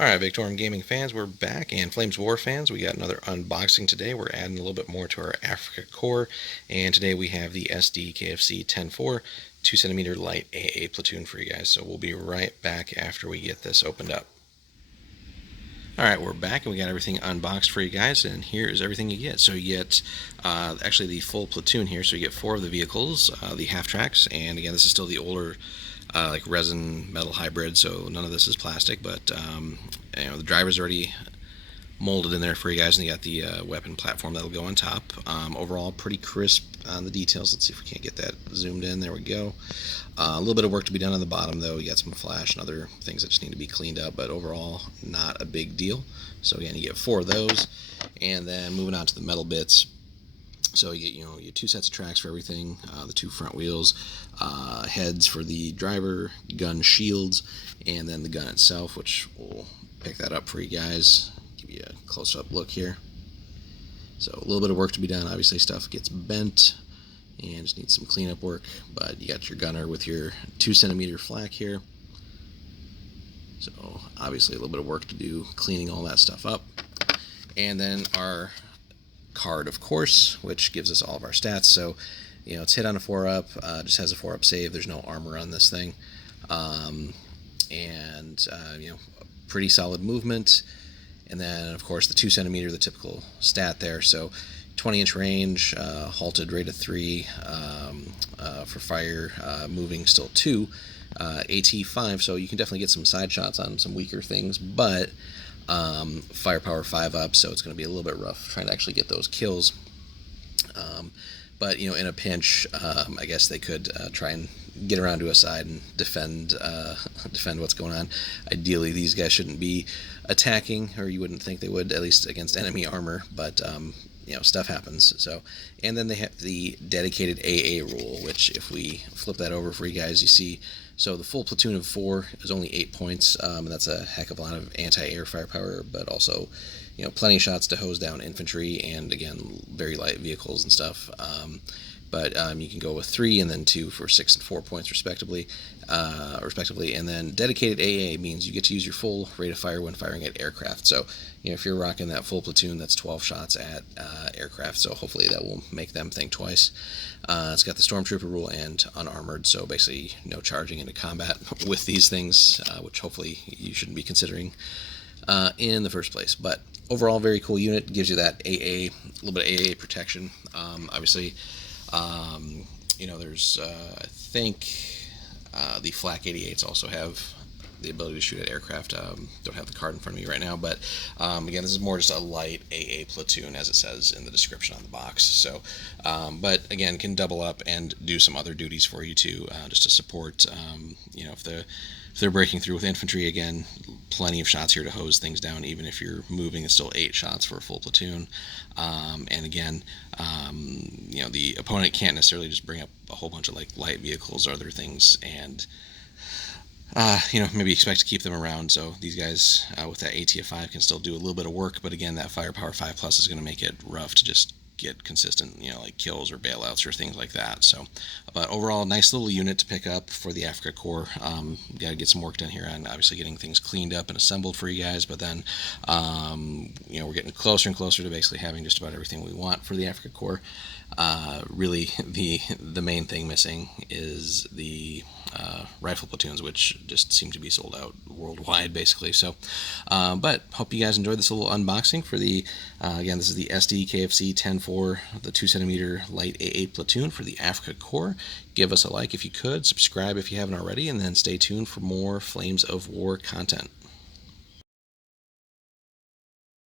Alright, Victorum Gaming fans, we're back, and Flames War fans, we got another unboxing today. We're adding a little bit more to our Afrika Korps, and today we have the SD KFC 10-4 2cm light AA platoon for you guys, so we'll be right back after we get this opened up. Alright, we're back, and we got everything unboxed for you guys, and here is everything you get. So you get actually the full platoon here, so you get 4 of the vehicles, the half-tracks, and again, this is still the older like resin metal hybrid, so none of this is plastic, but the driver's already molded in there for you guys, and you got the weapon platform that'll go on top. Overall, pretty crisp on the details. Let's see if we can't get that zoomed in. There we go. A little bit of work to be done on the bottom, though. You got some flash and other things that just need to be cleaned up, but overall, not a big deal. So again, you get 4 of those, and then moving on to the metal bits. So you get your 2 sets of tracks for everything, the 2 front wheels, heads for the driver, gun shields, and then the gun itself, which we'll pick that up for you guys. Give you a close-up look here. So a little bit of work to be done. Obviously, stuff gets bent and just needs some cleanup work. But you got your gunner with your 2cm flak here. So obviously a little bit of work to do cleaning all that stuff up. And then our card, of course, which gives us all of our stats. So it's hit on a 4-up, just has a 4-up save. There's no armor on this thing, and pretty solid movement. And then of course the 2cm, the typical stat there. So 20-inch range, halted rate of 3, for fire, moving still 2, AT 5. So you can definitely get some side shots on some weaker things, but firepower 5-up, so it's going to be a little bit rough trying to actually get those kills. But in a pinch, I guess they could try and get around to a side and defend what's going on. Ideally, these guys shouldn't be attacking, or you wouldn't think they would, at least against enemy armor. But stuff happens. So, and then they have the dedicated AA rule, which if we flip that over for you guys, you see. So the full platoon of 4 is only 8 points, and that's a heck of a lot of anti-air firepower, but also, plenty of shots to hose down infantry and, again, very light vehicles and stuff. But you can go with 3 and then 2 for 6 and 4 points respectively. And then dedicated AA means you get to use your full rate of fire when firing at aircraft. So if you're rocking that full platoon, that's 12 shots at aircraft. So hopefully that will make them think twice. It's got the stormtrooper rule and unarmored, so basically no charging into combat with these things, which hopefully you shouldn't be considering in the first place. But overall, very cool unit. Gives you that AA, a little bit of AA protection. Obviously, there's I think the Flak 88s also have the ability to shoot at aircraft. Don't have the card in front of me right now, but again, this is more just a light AA platoon, as it says in the description on the box. So, but again, can double up and do some other duties for you too, just to support. If they're breaking through with infantry, again, plenty of shots here to hose things down. Even if you're moving, it's still 8 shots for a full platoon. And again, the opponent can't necessarily just bring up a whole bunch of light vehicles or other things and maybe expect to keep them around. So these guys with that AT of 5 can still do a little bit of work, but again, that firepower 5+ is going to make it rough to just get consistent, like kills or bailouts or things like that. So, but overall, nice little unit to pick up for the Afrika Korps. Got to get some work done here on obviously getting things cleaned up and assembled for you guys. But then, we're getting closer and closer to basically having just about everything we want for the Afrika Korps. Really, the main thing missing is the rifle platoons, which just seem to be sold out worldwide, basically. So, but hope you guys enjoyed this little unboxing for the, again, this is the SD KFC 10-4, the 2cm light AA platoon for the Afrika Korps. Give us a like if you could, subscribe if you haven't already, and then stay tuned for more Flames of War content.